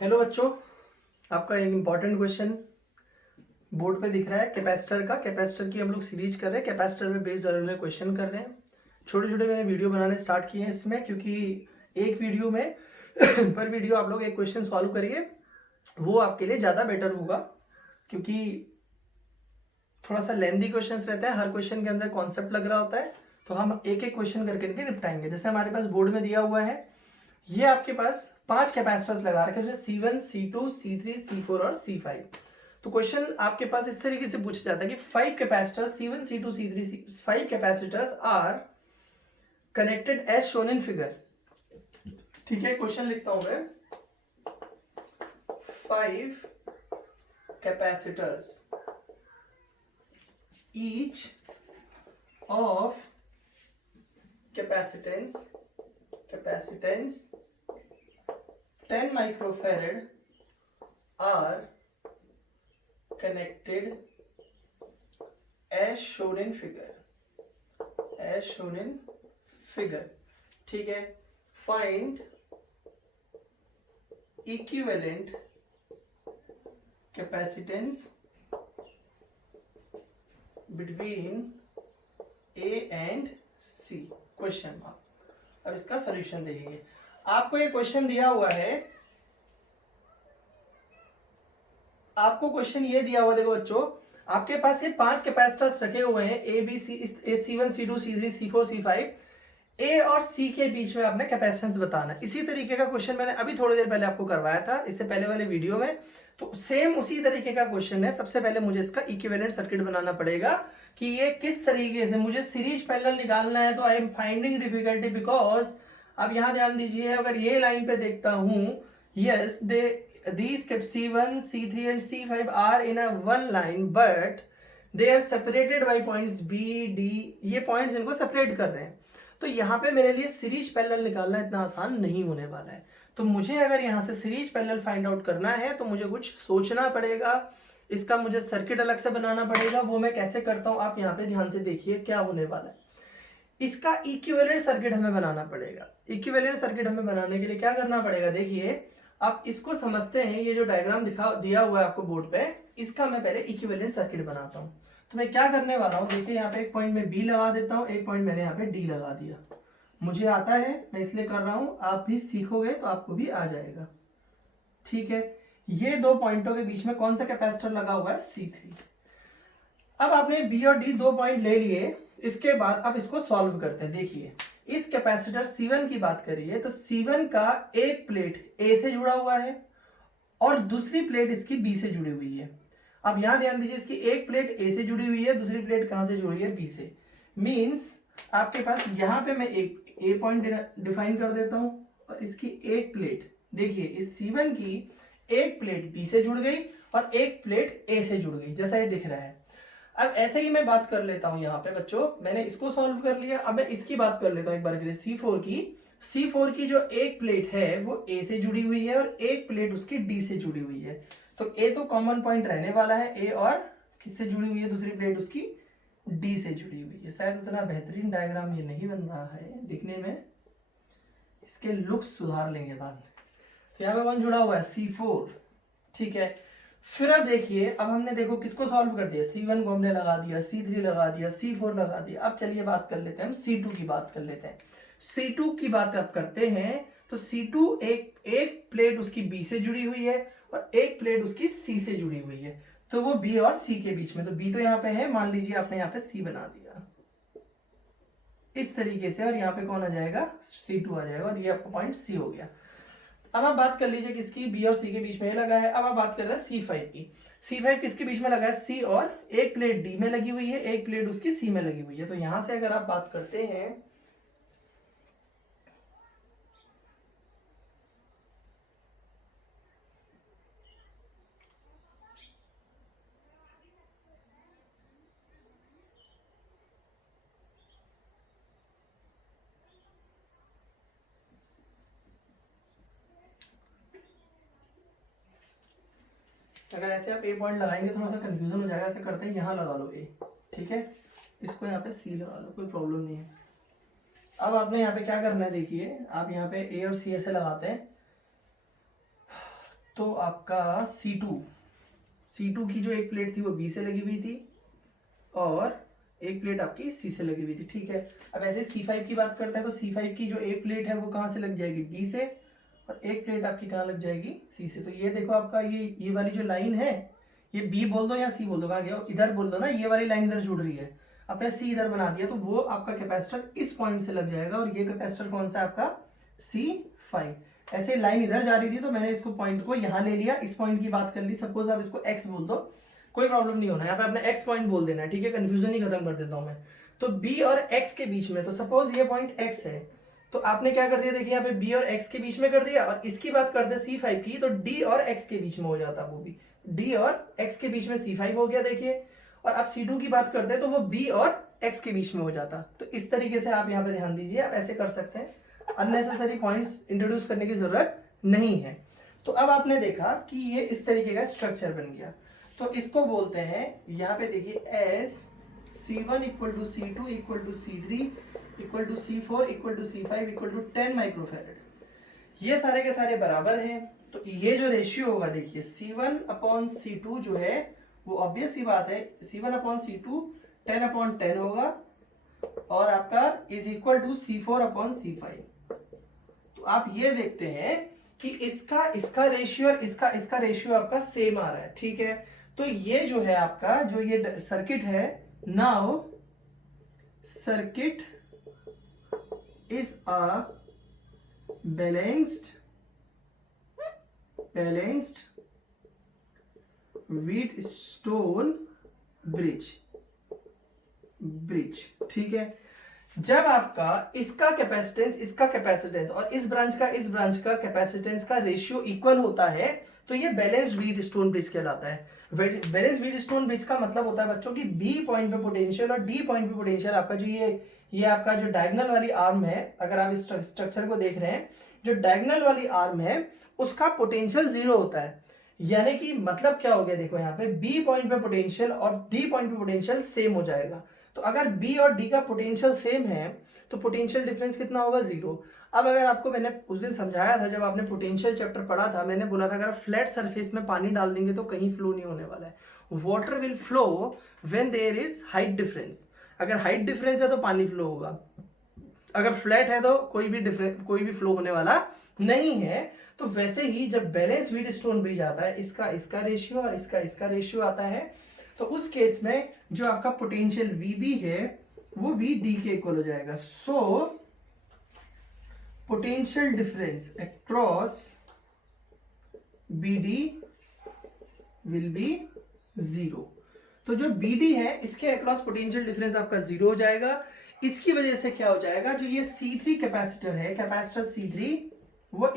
Hello बच्चों, आपका एक इम्पॉर्टेंट क्वेश्चन बोर्ड पे दिख रहा है। कैपेसिटर की हम लोग सीरीज कर रहे हैं। कैपेसिटर में बेस्ड अलग क्वेश्चन कर रहे हैं। छोटे छोटे मैंने वीडियो बनाने स्टार्ट किए हैं इसमें, क्योंकि एक वीडियो में पर वीडियो आप लोग एक क्वेश्चन सॉल्व करिए, वो आपके लिए ज़्यादा बेटर होगा। क्योंकि थोड़ा सा लेंदी क्वेश्चंस रहते हैं, हर क्वेश्चन के अंदर कॉन्सेप्ट लग रहा होता है, तो हम एक एक क्वेश्चन करके इनके निपटाएंगे। जैसे हमारे पास बोर्ड में दिया हुआ है, ये आपके पास 5 कैपेसिटर्स लगा रखे हैं, C1, C2, C3, C4 और C5। तो क्वेश्चन आपके पास इस तरीके से पूछा जाता है कि 5 capacitors C1, C2, C3, 5 capacitors are connected as shown in figure. ठीक है, क्वेश्चन लिखता हूं मैं। 5 capacitors each of capacitance 10 microfarad are connected as shown in figure। ठीक है, find equivalent capacitance between A and C question mark. अब इसका solution देखिए। आपको ये क्वेश्चन दिया हुआ है, आपको क्वेश्चन ये दिया हुआ, देखो बच्चों, आपके पास ये 5 कैपेसिटर्स रखे हुए हैं, A B C, C1, C2, C3, C4, C5। ए और सी के बीच में आपने कैपेसिटेंस बताना है। इसी तरीके का क्वेश्चन मैंने अभी थोड़ी देर पहले आपको करवाया था, इससे पहले वाले वीडियो में। तो सेम उसी तरीके का क्वेश्चन है। सबसे पहले मुझे इसका इक्विवेलेंट सर्किट बनाना पड़ेगा कि ये किस तरीके से, मुझे सीरीज पैरेलल निकालना है। तो I am finding difficulty because, अब यहां ध्यान दीजिए, अगर ये लाइन पे देखता हूं, yes they these C1, C3 and C5 are in a one line but they are separated by points B, D। ये पॉइंट्स इनको सेपरेट कर रहे हैं। तो यहाँ पे मेरे लिए सीरीज पैरेलल निकालना इतना आसान नहीं होने वाला है। तो मुझे अगर यहाँ से सीरीज पैरेलल फाइंड आउट करना है तो मुझे कुछ सोचना पड़ेगा, इसका मुझे सर्किट अलग से बनाना पड़ेगा। वो मैं कैसे करता हूँ, आप यहाँ पे ध्यान से देखिए क्या होने वाला है। इसका इक्विवेलेंट सर्किट हमें बनाना पड़ेगा। इक्विवेलेंट सर्किट हमें बनाने के लिए क्या करना पड़ेगा, देखिए आप इसको समझते हैं। ये जो डायग्राम दिया हुआ है आपको बोर्ड पे, इसका मैं पहले इक्विवेलेंट सर्किट बनाता हूँ। तो मैं क्या करने वाला हूँ, देखिए यहाँ पे एक पॉइंट में बी लगा देता हूँ, एक पॉइंट मैंने यहाँ पे डी लगा दिया। मुझे आता है, मैं इसलिए कर रहा हूँ, आप भी सीखोगे तो आपको भी आ जाएगा। ठीक है, ये दो पॉइंटों के बीच में कौन सा कैपेसिटर लगा हुआ है, C3। अब आपने बी और डी दो पॉइंट ले लिए, इसके बाद अब इसको सॉल्व करते हैं। देखिए इस कैपेसिटर C1 की बात करिए तो C1 का एक प्लेट A से जुड़ा हुआ है और दूसरी प्लेट इसकी B से जुड़ी हुई है। अब यहां ध्यान दीजिए, इसकी एक प्लेट A से जुड़ी हुई है, दूसरी प्लेट कहां से जुड़ी है, B से। मींस आपके पास यहां पे मैं एक A पॉइंट डिफाइन कर देता हूं और इसकी एक प्लेट, देखिए इस C1 की एक प्लेट B से जुड़ गई और एक प्लेट A से जुड़ गई, जैसा ये दिख रहा है। अब ऐसे ही मैं बात कर लेता हूं यहाँ पे बच्चों, मैंने इसको सॉल्व कर लिया। अब मैं इसकी बात कर लेता हूं एक बार के लिए, C4 की जो एक प्लेट है वो A से जुड़ी हुई है और एक प्लेट उसकी D से जुड़ी हुई है। तो A तो कॉमन पॉइंट रहने वाला है, A और किससे जुड़ी हुई है, दूसरी प्लेट उसकी D से जुड़ी हुई है। शायद उतना बेहतरीन डायग्राम ये नहीं बन रहा है दिखने में, इसके लुक्स सुधार लेंगे बाद में। तो यहाँ पे कौन जुड़ा हुआ है, C4। ठीक है, फिर अब देखिए, अब हमने देखो किसको सॉल्व कर दिया, C1 को हमने लगा दिया, C3 लगा दिया, C4 लगा दिया। अब चलिए बात कर लेते हैं, हम C2 की बात कर लेते हैं। C2 की बात अब करते हैं तो C2 एक प्लेट उसकी B से जुड़ी हुई है और एक प्लेट उसकी C से जुड़ी हुई है। तो वो B और C के बीच में, तो B तो यहाँ पे है, मान लीजिए आपने यहाँ पे C बना दिया इस तरीके से, और यहाँ पे कौन आ जाएगा, C2 आ जाएगा, और ये आपका पॉइंट C हो गया। अब आप बात कर लीजिए किसकी, बी और सी के बीच में लगा है। अब आप बात कर रहे हैं C5 की। C5 किसके बीच में लगा है, सी और एक प्लेट डी में लगी हुई है, एक प्लेट उसकी सी में लगी हुई है। तो यहां से अगर आप बात करते हैं, अगर ऐसे आप ए पॉइंट लगाएंगे थोड़ा सा कंफ्यूजन हो जाएगा। ऐसे करते हैं, यहाँ लगा लो ए, ठीक है, इसको यहाँ पे सी लगा लो, कोई प्रॉब्लम नहीं है। अब आपने यहाँ पे क्या करना है, देखिए आप यहाँ पे ए और सी ऐसे लगाते हैं तो आपका C2 की जो एक प्लेट थी वो B से लगी हुई थी और एक प्लेट आपकी C से लगी हुई थी, ठीक है। अब ऐसे C5 की बात करते हैं तो C5 की जो एक प्लेट है वो कहाँ से लग जाएगी, D से, और एक प्लेट आपकी कहाँ लग जाएगी, C से। तो ये देखो आपका ये वाली जो लाइन है, ये B बोल दो या C बोल दो, कहाँ गया, इधर बोल दो ना, ये वाली लाइन इधर जुड़ रही है, आपने C इधर बना दिया, तो वो आपका कैपेसिटर इस पॉइंट से लग जाएगा, और ये कैपेसिटर कौन सा आपका C5। ऐसे लाइन इधर जा रही थी तो मैंने इसको पॉइंट को यहाँ ले लिया, इस पॉइंट की बात कर ली, सपोज आप इसको X बोल दो, कोई प्रॉब्लम नहीं होना, यहाँ पे आपने X पॉइंट बोल देना है, ठीक है, कंफ्यूजन ही खत्म कर देता हूं मैं। तो B और X के बीच में, तो सपोज ये पॉइंट X है, तो आपने क्या कर दिया, देखिए यहाँ पे B और X के बीच में कर दिया, और इसकी बात करते C5 की, तो D और X के बीच में हो जाता, वो भी D और X के बीच में C5 हो गया, देखिए। और अब C2 की बात करते हैं तो वो B और X के बीच में हो जाता। तो इस तरीके से आप यहाँ पे ध्यान दीजिए, आप ऐसे कर सकते हैं, अननेसेसरी पॉइंट्स इंट्रोड्यूस करने की जरूरत नहीं है। तो अब आपने देखा कि ये इस तरीके का स्ट्रक्चर बन गया, तो इसको बोलते हैं, यहाँ पे देखिए, as C1 equal to C2 equal to C3 equal to C4 equal to C5 equal to 10 microfarad. ये सारे के सारे बराबर हैं, तो ये जो रेशियो होगा, देखिए C1 अपॉन C2 जो है वो ऑब्वियस सी बात है, C1 अपॉन C2 10/10 होगा, और आपका is equal to C4 upon C5। तो आप ये देखते हैं कि इसका रेशियो और इसका रेशियो आपका सेम आ रहा है, ठीक है। तो ये जो है आपका, जो ये सर्किट है, now circuit is a balanced Wheatstone bridge, ठीक है। जब आपका इसका कैपेसिटेंस और इस ब्रांच का कैपेसिटेंस का रेशियो इक्वल होता है, तो ये बैलेंस्ड व्हीटस्टोन ब्रिज कहलाता है। बैलेंस्ड व्हीटस्टोन ब्रिज का मतलब होता है बच्चों की B पॉइंट पे पोटेंशियल और D पॉइंट पे पोटेंशियल, आपका जो ये आपका जो डायगोनल वाली आर्म है, अगर आप इस स्ट्रक्चर को देख रहे हैं, जो डायगोनल वाली आर्म है उसका पोटेंशियल 0 होता है। यानी कि मतलब क्या हो गया, देखो यहाँ पे B पॉइंट पे पोटेंशियल और D पॉइंट पे पोटेंशियल सेम हो जाएगा। तो अगर B और D का पोटेंशियल सेम है तो पोटेंशियल डिफरेंस कितना होगा, 0। अब अगर आपको, मैंने उस दिन समझाया था जब आपने पोटेंशियल चैप्टर पढ़ा था, मैंने बोला था अगर आप फ्लैट सरफेस में पानी डाल देंगे तो कहीं फ्लो नहीं होने वाला है। Water will flow when there is height difference. अगर हाइट डिफरेंस है तो पानी फ्लो होगा, अगर फ्लैट है तो कोई भी फ्लो होने वाला नहीं है। तो वैसे ही जब बैलेंस व्हीटस्टोन ब्रिज आता है, इसका रेशियो और इसका रेशियो आता है, तो उस केस में जो आपका पोटेंशियल VB है वो VD के इक्वल हो जाएगा। So potential difference across BD will be 0। तो जो BD है इसके अक्रॉस पोटेंशियल डिफरेंस आपका 0 हो जाएगा। इसकी वजह से क्या हो जाएगा, जो ये C3 कैपेसिटर है, कैपेसिटर C3, वो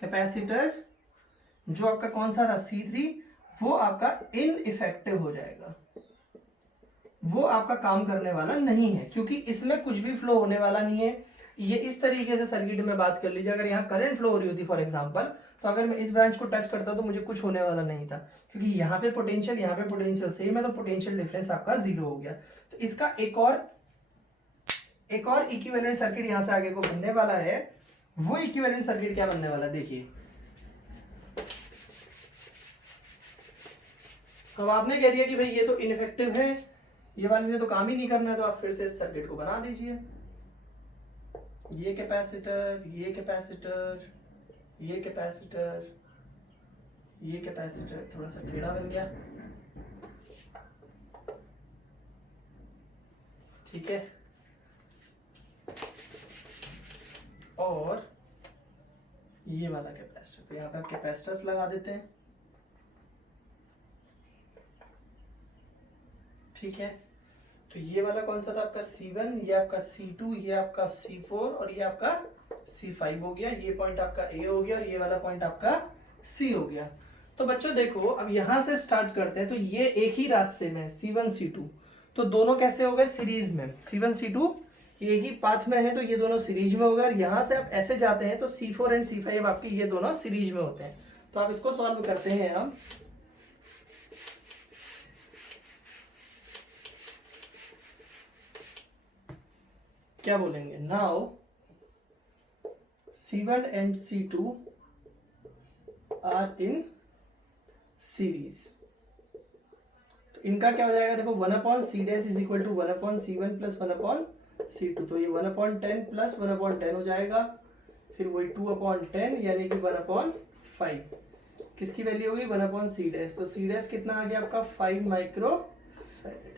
कैपेसिटर जो आपका कौन सा था C3, वो आपका इनइफेक्टिव हो जाएगा, वो आपका काम करने वाला नहीं है, क्योंकि इसमें कुछ भी फ्लो होने वाला नहीं है। ये इस तरीके से सर्किट में बात कर लीजिए, अगर यहाँ करंट फ्लो हो रही होती फॉर एग्जांपल, तो अगर मैं इस ब्रांच को टच करता तो मुझे कुछ होने वाला नहीं था, क्योंकि यहाँ पे पोटेंशियल सेम है, तो पोटेंशियल डिफरेंस आपका 0 हो गया। तो इसका एक और इक्विवेलेंट सर्किट यहाँ से आगे को बनने वाला है। वो इक्विवेलेंट सर्किट क्या बनने वाला है, देखिए। अब आपने कह दिया कि भाई ये तो इनइफेक्टिव है, ये वाले ने तो काम ही नहीं करना है, तो आप फिर से इस सर्किट को बना दीजिए। ये कैपेसिटर, ये कैपेसिटर, ये कैपेसिटर, ये कैपेसिटर, थोड़ा सा टेढ़ा बन गया, ठीक है। और ये वाला कैपेसिटर, तो यहाँ पे आप कैपेसिटर्स लगा देते हैं, ठीक है। तो ये वाला कौन सा था आपका C1, ये आपका C2, ये आपका C4 और ये आपका C5 हो गया। ये पॉइंट आपका A हो गया और ये वाला पॉइंट आपका C हो गया। तो बच्चों देखो, अब यहां से स्टार्ट करते हैं, तो ये एक ही रास्ते में C1 C2, तो दोनों कैसे हो गए, सीरीज में। C1 C2 ये ही पाथ में है, तो ये दोनों सीरीज में हो गए। और यहां से आप ऐसे जाते हैं तो C4 एंड C5 आपके ये दोनों सीरीज में होते हैं। तो आप इसको सॉल्व करते हैं हम। क्या बोलेंगे, now C1 and C2 are in series. तो इनका क्या हो जाएगा, देखो 1/c' is equal to 1/c1 plus 1/c2, तो ये 1/10 प्लस 1/10 हो जाएगा, फिर वही 2/10 यानी कि 1/5, किसकी वैल्यू होगी 1/c', तो c' कितना आ गया आपका 5 माइक्रो फैरेड।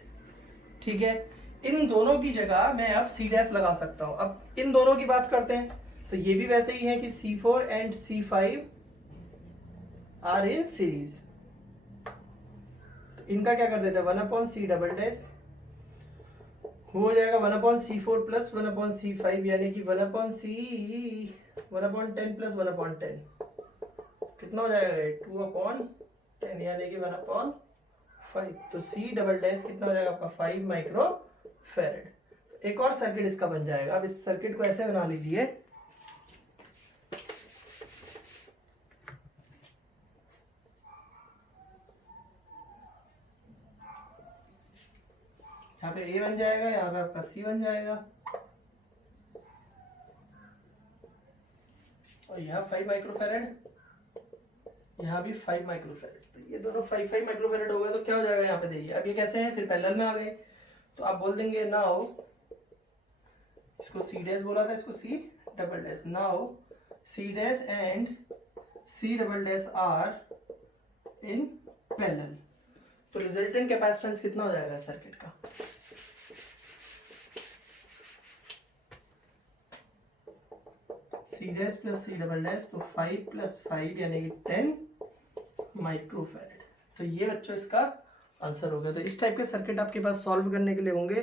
ठीक है, इन दोनों की जगह मैं अब c' लगा सकता हूं। अब इन दोनों की बात करते हैं, तो ये भी वैसे ही है कि C4 and C5 are in series, तो इनका क्या कर देते हैं 1/c" हो जाएगा 1/c4 प्लस 1/c5 यानी कि 1/10 प्लस 1/10 कितना हो जाएगा 2/10 यानी कि 1/5, तो C" कितना हो जाएगा आपका 5 माइक्रो फैरेड। एक और सर्किट इसका बन जाएगा। अब इस सर्किट को ऐसे बना लीजिए, यहाँ पे A बन जाएगा, यहाँ पे आपका C बन जाएगा, और यहाँ 5 माइक्रोफैरेड, यहाँ भी 5 माइक्रोफैरेड, तो ये दोनों 5 माइक्रोफैरेड हो गए। तो क्या हो जाएगा यहाँ पे देखिए, अब ये कैसे हैं, फिर पैरेलल में आ गए, तो आप बोल देंगे नाउ, इसको C' बोला था, इसको C', now C' and C" are in parallel, तो रिजल्टेंट कैपेसिटेंस कितना हो जाएगा सर्किट का, C' प्लस C', तो 5 प्लस 5 यानी कि 10 माइक्रोफैरेड। तो ये बच्चों इसका आंसर हो गया। तो इस टाइप के सर्किट आपके पास सॉल्व करने के लिए होंगे,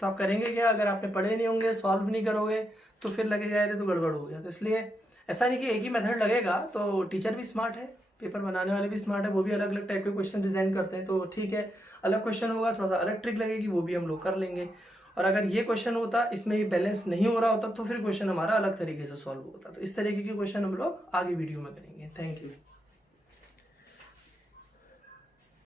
तो आप करेंगे क्या, अगर आपने पढ़े नहीं होंगे, सॉल्व नहीं करोगे, तो फिर लगेगा यार तो गड़बड़ हो गया। तो इसलिए ऐसा नहीं कि एक ही मेथड लगेगा, तो टीचर भी स्मार्ट है, पेपर बनाने वाले भी स्मार्ट है, वो भी अलग अलग टाइप के क्वेश्चन डिजाइन करते हैं, तो ठीक है, अलग क्वेश्चन होगा, थोड़ा सा अलग ट्रिक लगेगी, वो भी हम लोग कर लेंगे। और अगर ये क्वेश्चन होता, इसमें ये बैलेंस नहीं हो रहा होता, तो फिर क्वेश्चन हमारा अलग तरीके से सॉल्व होता। तो इस तरीके के क्वेश्चन हम लोग आगे वीडियो में करेंगे। Thank you.